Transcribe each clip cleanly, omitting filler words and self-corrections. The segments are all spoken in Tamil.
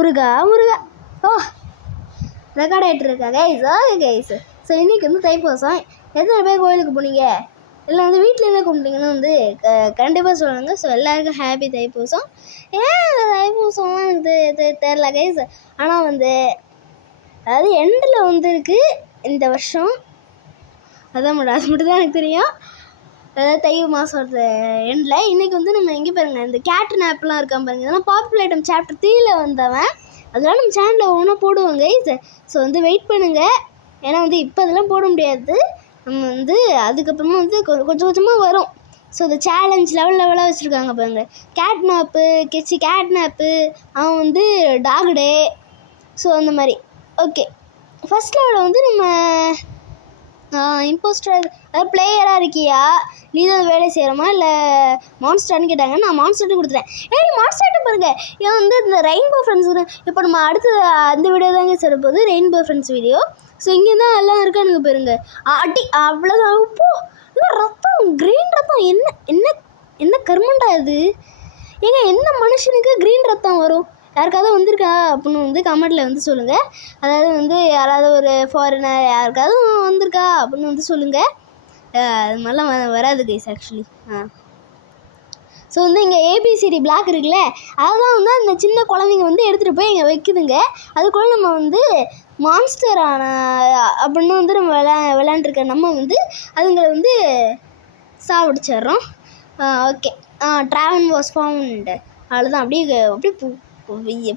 முருகா முருகா. ஓ ரெக்கார்ட் ஆகிட்டு இருக்கா கைஸ்? Okay guys. ஸோ இன்றைக்கி வந்து தைப்பூசம். எத்தனை பேர் கோயிலுக்கு போனீங்க? இல்லை வந்து வீட்டில் என்ன கும்பிட்டீங்கன்னு வந்து கண்டிப்பாக சொல்லுங்கள். ஸோ எல்லாருக்கும் ஹாப்பி தைப்பூசம். ஏன் தைப்பூசம்லாம் எனக்கு தெரில கைஸ். ஆனால் வந்து அதாவது எண்டில் வந்துருக்கு இந்த வருஷம். அது மட்டும் தான் எனக்கு தெரியும். அதாவது தை மாதம் எண்டில் இன்றைக்கி வந்து நம்ம எங்கே பாருங்கள், இந்த கேட் நாப்லாம் இருக்கான் பாருங்கள். இதெல்லாம் பாப்புலர் ஐட்டம் சாப்டர் 3ல் வந்தவன். அதெல்லாம் நம்ம சேனலில் ஒவ்வொன்றா போடுவோங்க கைஸ். ஸோ வந்து வெயிட் பண்ணுங்கள். ஏன்னா வந்து இப்போ அதெல்லாம் போட முடியாது. நம்ம வந்து அதுக்கப்புறமா வந்து கொஞ்சம் கொஞ்சமாக வரும். ஸோ இந்த சேலஞ்ச் லெவலாக வச்சுருக்காங்க பாருங்கள். கேட் நாப்பு, அவன் வந்து டாக் டே. ஸோ அந்த மாதிரி. ஓகே, ஃபஸ்ட் லெவலில் வந்து நம்ம இம்போஸ்டர், அதாவது பிளேயராக இருக்கியா, நீ தான் வேலை செய்கிறோமா இல்லை மான்ஸ்டர்னு கேட்டாங்க. நான் மான்ஸ்டர்ட்டு கொடுத்துட்டேன். மான்ஸ்டர்ட்டு பாருங்கள். ஏன் வந்து இந்த ரெயின்போ ஃப்ரெண்ட்ஸ் இப்போ நம்ம அடுத்த அந்த வீடியோ தாங்க சேர போகுது, ரெயின்போ ஃப்ரெண்ட்ஸ் வீடியோ. ஸோ இங்கே தான் எல்லாம் இருக்கானுங்க பாருங்க. அடி அவ்வளோதான். இப்போ ரத்தம், க்ரீன் ரத்தம். என்ன என்ன என்ன கர்மண்டா இது? ஏங்க என்ன மனுஷனுக்கு க்ரீன் ரத்தம் வரும்? யாருக்காவது வந்திருக்கா அப்படின்னு வந்து கமெண்ட்டில் வந்து சொல்லுங்கள். அதாவது வந்து யாராவது ஒரு ஃபாரினர் யாருக்காவது வந்திருக்கா அப்படின்னு வந்து சொல்லுங்கள். அது மாதிரிலாம் வராது கைஸ் ஆக்சுவலி. ஸோ வந்து இங்கே ஏபிசிடி பிளாக் இருக்குல்ல, அதுதான் வந்து அந்த சின்ன குழந்தைங்க வந்து எடுத்துகிட்டு போய் இங்கே வைக்குதுங்க. அதுக்குள்ளே நம்ம வந்து மான்ஸ்டர் அப்படின்னு வந்து நம்ம விளையாண்டுருக்க நம்ம வந்து அதுங்களை வந்து சாப்பிடிச்சிட்றோம். ஓகே, ட்ராவன் வாஸ் ஃபவுண்ட். அவ்வளோதான். அப்படியே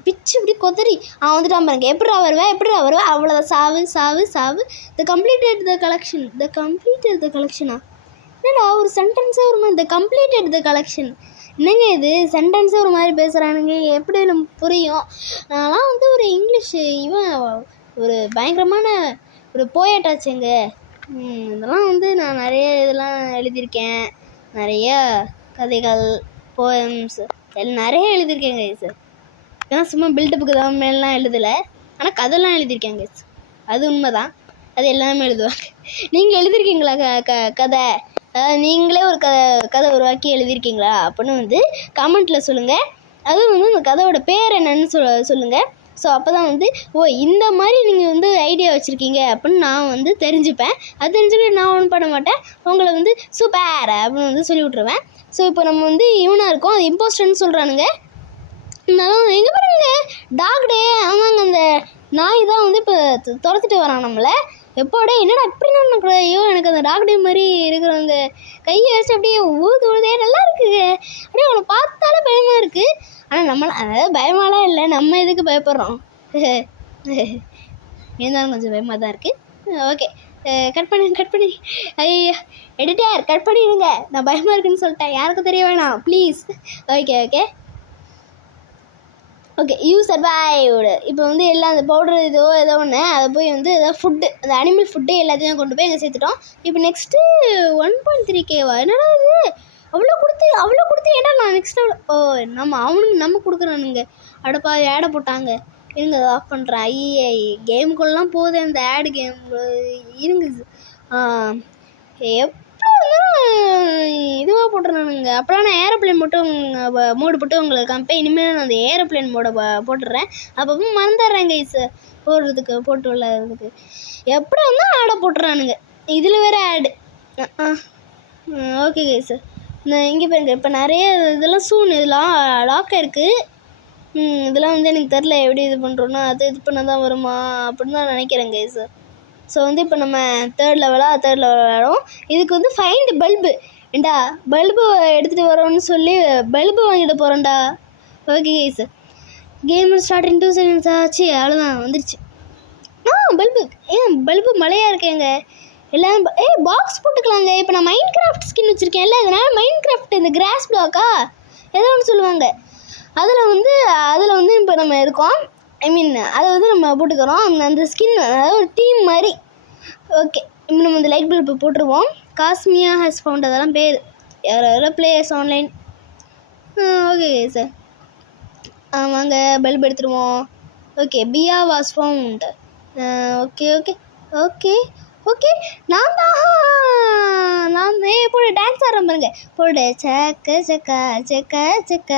பிச்சு இப்படி கொதறி அவன் வந்துட்டான் பாருங்க. எப்படிடா வருவேன் அவ்வளோதான். சாவு. த கம்ப்ளீட்டட் த கலெக்ஷனா? என்னடா ஒரு சென்டென்ஸே ஒரு மாதிரி, த கம்ப்ளீட்டட் த கலெக்ஷன். என்னங்க இது சென்டென்ஸே ஒரு மாதிரி பேசுகிறானுங்க, எப்படி நம்ம புரியும்? நான்லாம் வந்து ஒரு இங்கிலீஷ் இவன் ஒரு பயங்கரமான ஒரு போயட்டாச்சுங்க. இதெல்லாம் வந்து நான் நிறைய இதெல்லாம் எழுதியிருக்கேன். நிறைய கதைகள், போயம்ஸ் எல்லாம் நிறைய எழுதியிருக்கேன் கைஸ். ஏன்னா சும்மா பில்டப்புக்கு தான் மேலாம் எழுதலை, ஆனால் கதைலாம் எழுதியிருக்கேன் கைஸ். அது உண்மை தான். அது எல்லாமே எழுதுவாங்க. நீங்கள் எழுதியிருக்கீங்களா கதை? நீங்களே ஒரு கதை உருவாக்கி எழுதியிருக்கீங்களா அப்படின்னு வந்து கமெண்ட்டில் சொல்லுங்கள். அதுவும் வந்து அந்த கதையோட பேர் என்னன்னு சொல்லுங்கள். ஸோ அப்போ தான் வந்து இந்த மாதிரி நீங்கள் வந்து ஐடியா வச்சுருக்கீங்க அப்படின்னு நான் வந்து தெரிஞ்சுப்பேன். அது தெரிஞ்சுக்கிட்டு நான் ஒன்றும் பண்ண மாட்டேன், உங்களை வந்து சூப்பர் அப்படின்னு வந்து சொல்லி விட்ருவேன். ஸோ இப்போ நம்ம வந்து இவனாக இருக்கோம், அது இம்போஸ்டர்னு சொல்கிறானுங்க. இருந்தாலும் எங்கே பாருங்க, டாக் டே. ஆமாங்க, அந்த நாய் தான் வந்து இப்போ துரத்துட்டு வரான் நம்மளை. எப்போட என்னடா இப்படி நடக்கிற? ஐயோ, எனக்கு அந்த டாக் டே மாதிரி இருக்கிறவங்க கையை வச்சு அப்படியே ஊதே நல்லா இருக்குங்க. அப்படியே அவனை பார்த்தாலே பயமாக இருக்குது. ஆனால் அதாவது பயமாலாம் இல்லை, நம்ம எதுக்கு பயப்படுறோம்? இருந்தாலும் கொஞ்சம் பயமாக தான் இருக்குது. ஓகே, கட் பண்ணி ஐயோ எடிட்டர் கட் பண்ணிடுங்க. நான் பயமாக இருக்குன்னு சொல்லிட்டேன், யாருக்கும் தெரிய வேணாம் ப்ளீஸ். Okay you survived. இப்போ வந்து எல்லாம் அந்த பவுடர் ஏதோ ஒன்று, அதை போய் வந்து ஏதாவது ஃபுட்டு, அந்த அனிமல் ஃபுட்டு எல்லாத்தையும் கொண்டு போய் எங்கே சேர்த்துட்டோம். இப்போ நெக்ஸ்ட்டு 1.3K என்னடா இது? அவ்வளோ கொடுத்து ஏன்னா நான் நெக்ஸ்ட்டு நம்ம கொடுக்குறானுங்க. அடுப்பா ஆடை போட்டாங்க. இருங்க அதை ஆஃப் பண்ணுறேன். கேமுக்குள்ளலாம் போகுது அந்த ஆடு கேம். இருங்க இதுவாக போட்டுறானுங்க. அப்போலாம் நான் ஏரோப்ளேன் மட்டும் மோடு போட்டு உங்களுக்கு காமிப்பேன். இனிமேல் நான் அந்த ஏரோப்ளேன் மோடை போட்டுடுறேன். அப்பப்போ மறந்துடுறேன் கைஸ் போட்டு விளையாடுறதுக்கு. எப்படி வந்து ஆடை போட்டுறானுங்க, இதில் வேறு ஆடு. ஓகே கைஸ், நான் இங்கே பாருங்க. இப்போ நிறைய இதெல்லாம் இதெல்லாம் லாக்காக இருக்குது. இதெல்லாம் வந்து எனக்கு தெரில எப்படி இது பண்ணுறோன்னா, அது இது பண்ண தான் வருமா அப்படின்னு தான் நினைக்கிறேன் கைஸ். ஸோ வந்து இப்போ நம்ம தேர்ட் லெவல் விளையாடும். இதுக்கு வந்து ஃபைண்ட் பல்பு. ஏண்டா பல்பு எடுத்துகிட்டு வரோன்னு சொல்லி பல்பு வாங்கிட்டு போகிறோம்டா. Okay guys, game start in 2 seconds ஆச்சு. அவ்வளோதான், வந்துருச்சு. பல்பு மழையாக இருக்கேங்க. எல்லாம் பாக்ஸ் போட்டுக்கலாங்க. இப்போ நான் மைண்ட் கிராஃப்ட் ஸ்கின் வச்சுருக்கேன்ல, அதனால் மைண்ட் கிராஃப்ட் இந்த கிராஸ் பிளாக்கா ஏதோ ஒன்று சொல்லுவாங்க, அதில் வந்து இப்போ நம்ம இருக்கோம். அதை வந்து நம்ம போட்டுக்கிறோம். அந்த ஸ்கின் அதாவது ஒரு தீம் மாதிரி. ஓகே, இப்போ நம்ம இந்த லைட் பல்பு போட்டுருவோம். காஸ்மியா ஹேஸ் ஃபவுண்ட், அதெல்லாம் பேர். யாரோ பிளேயர்ஸ் ஆன்லைன். ஓகே சார், வாங்க பல்பு எடுத்துருவோம். ஓகே, பியா வாஸ் ஃபவுண்ட். ஓகே ஓகே நான் போடு டான்ஸ் ஆடுறேன் பாருங்க. போடு சக்க சக்கா சக்க சக்க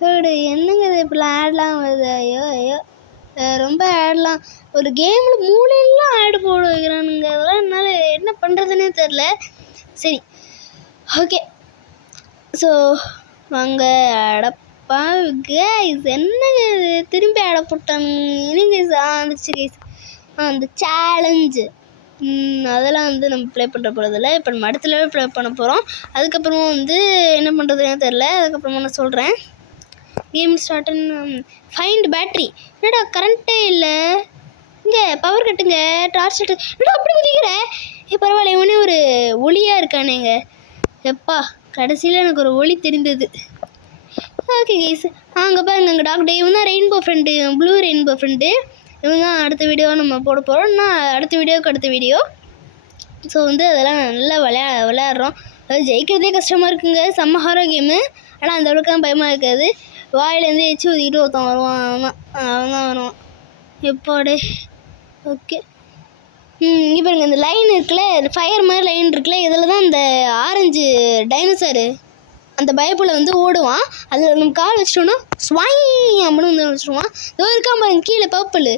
போடு. என்னங்க இது இப்படிலாம் ஆடலாம் வருது? ஐயோ ஐயோ, ரொம்ப ஆடலாம். ஒரு கேமில் மூலையெல்லாம் ஆடு போட வைக்கிறானுங்க. அதெல்லாம் என்னால் என்ன பண்ணுறதுன்னே தெரில. சரி ஓகே, ஸோ வாங்க அடப்பா கைஸ். என்னங்க இது திரும்பி ஆட போட்டாங்க? என்னங்க வந்துச்சு கைஸ் அந்த சேலஞ்சு. அதெல்லாம் வந்து நம்ம ப்ளே பண்ணுற போகிறதில்ல. இப்போ நம்ம அடுத்த லெவல் ப்ளே பண்ண போகிறோம். அதுக்கப்புறமா வந்து என்ன பண்ணுறதுன்னு தெரில. அதுக்கப்புறமா நான் சொல்கிறேன். கேம் ஸ்டார்ட்னு ஃபைண்ட் பேட்ரி. என்னடா கரண்ட்டே இல்லை இங்கே, பவர் கட்டுங்க, டார்ச் லைட்டு. என்னடா அப்படி குதிக்கிற? பரவாயில்ல, இவனே ஒரு ஒளியாக இருக்கானேங்க. எப்பா கடைசியில் எனக்கு ஒரு ஒளி தெரிந்தது. ஓகே கைஸ், அங்கே பாருங்க அங்கே டாக்டர் இவன் தான் rainbow friend, blue rainbow friend. இவங்க தான் அடுத்த வீடியோ நம்ம போட போகிறோம். அடுத்த வீடியோ. ஸோ வந்து அதெல்லாம் நல்லா விளையாடுறோம். அது ஜெயிக்கிறதே கஷ்டமாக இருக்குங்க. செம்ம ஹாரோ கேமு. ஆனால் அந்த அளவுக்குலாம் பயமாக இருக்காது. வாயிலேருந்து எச்சு ஊற்றிக்கிட்டு ஒருத்தன் வருவான். அவன் தான் வருவான் எப்போடே. ஓகே இப்போ பாருங்க இந்த லைன் இருக்குல்ல, ஃபயர் மாதிரி லைன் இருக்குல்ல, இதில் தான் இந்த ஆரஞ்சு டைனோசரு அந்த பயப்புல வந்து ஓடுவான். அதில் நம்ம கால் வச்சிட்டோன்னா ஸ்வாய் அப்படின்னு வந்து வச்சுருவான். இதோ இருக்கான் பாருங்க கீழே பர்பிள்,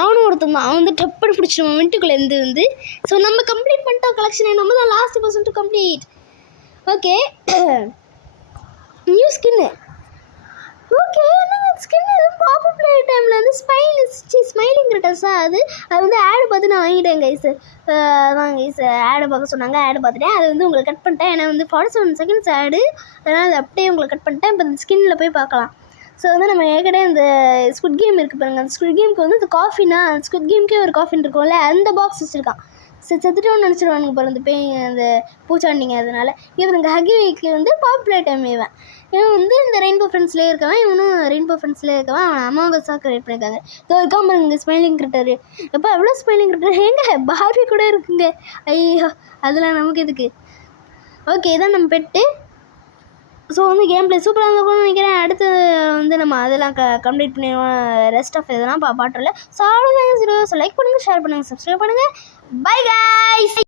அவனும் ஒருத்தன் தான். அவன் வந்து டப்புன்னு பிடிச்சிடுவான் வெண்ட்டுக்குள்ளேருந்து வந்து. ஸோ நம்ம கம்ப்ளீட் பண்ணிட்டோம் கலெக்ஷனை. நம்ம தான் last person to complete. Okay new skin. Okay என்னங்க ஸ்கின் இது பாப்பா ப்ளே டைமில் வந்து ஸ்மைலிங் கிரிட்டர்ஸாக அது வந்து ஆடு பார்த்து நான் வாங்கிட்டேன் கைஸ். அதான் கைஸ் ஆடை பார்க்க சொன்னாங்க, ஆடை பார்த்துட்டேன். அது வந்து உங்களுக்கு கட் பண்ணிட்டேன். ஏன்னா வந்து 47 செகண்ட்ஸ் ஆடு, அதனால் அது அப்படியே உங்களுக்கு கட் பண்ணிட்டேன். இப்போ இந்த ஸ்கின்னில் போய் பார்க்கலாம். ஸோ வந்து நம்ம ஏற்கனவே இந்த ஸ்குட் கேம் இருக்குது பாருங்கள். அந்த ஸ்குட் கேமுக்கு வந்து இந்த காஃபினா ஸ்குட் கேமுக்கே ஒரு காஃபின் இருக்கும்ல, அந்த பாக்ஸ் வச்சுருக்கான். செத்துட்டோன்னு நினச்சிடுவானுங்க பாரு அந்த அந்த பூச்சாண்டிங்க. அதனால் இவனுங்க ஹகிக்கு வந்து பாப்புலர் டைம் இவன் வந்து இந்த ரெயின்போ ஃப்ரெண்ட்ஸ்லேயே இருக்கவன். இவனும் ரெயின்போ ஃப்ரெண்ட்ஸ்லேயே இருக்கவன். அவன் அமாங்கஸாக கிரியேட் பண்ணியிருக்காங்க. இதோ இருக்காம இங்கே ஸ்மைலிங் கிரிட்டரு. எப்போ எவ்வளோ ஸ்மைலிங் கிரிட்டர் எங்கே பார்பி கூட இருக்குங்க. ஐயோ அதெல்லாம் நமக்கு எதுக்கு. ஓகே இதான் நம்ம பெட்டு. ஸோ வந்து கேம் பிளே சூப்பராக இருந்தோம்னு நினைக்கிறேன். அடுத்து வந்து நம்ம அதெல்லாம் கம்ப்ளீட் பண்ணிடுவோம். ரெஸ்ட் ஆஃப் இதெல்லாம் பாட்டுல. ஸோ அவ்வளோதாங்க. ஸோ லைக் பண்ணுங்கள், ஷேர் பண்ணுங்கள், சப்ஸ்கிரைப் பண்ணுங்கள். Bye guys.